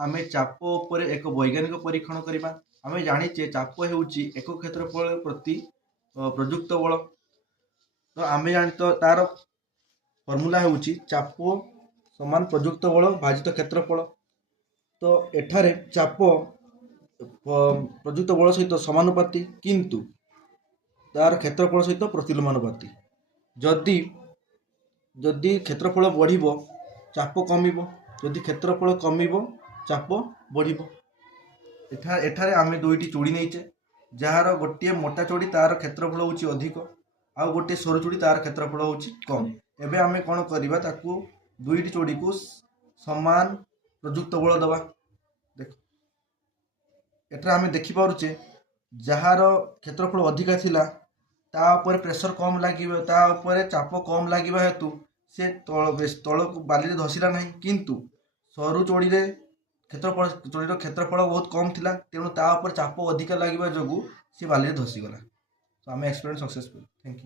आम चाप उपर एक वैज्ञानिक परीक्षण करवा। आम जाचे चाप होउची एक क्षेत्रफल प्रति प्रयुक्त बल। तो आम जानी तो तार फर्मूला होउची चाप समान प्रयुक्त बल भाजित क्षेत्रफल। तो एठारे चाप प्रयुक्त बल सहित समानुपाती किंतु तार क्षेत्रफल सहित प्रतिलोमानुपाती। जदि जदि क्षेत्रफल बढ़िबो चाप कमिबो, जदि क्षेत्रफल कमिबो चाप बढ़िबो। एठारे आमे दुईटी चूड़ी नहींचे, जार गोटे मोटा चूड़ी तार क्षेत्रफल होउची अधिक, आउ गोटे सरू चूड़ी तार क्षेत्रफल होउची कम। एबे आमे कोन करबा, ताकू दुईटी चूड़ी को समान प्रयुक्त बल दबा। देख एटा आमे देखि पारुचे जार क्षेत्रफल अधिका थिला ता ऊपर प्रेशर कम लागिबो, ता ऊपर चाप कम लागिबा हेतु से तल बाली धसिला नहीं, किंतु सरू चोड़ी रे क्षेत्रफल चोड़ीर क्षेत्रफल बहुत कम थिला, तेणु ता ऊपर चाप अधिका लागिबा जोगु से बाली धसी गला। तो आमे एक्सपेरिमेंट सक्सेसफुल। Thank you.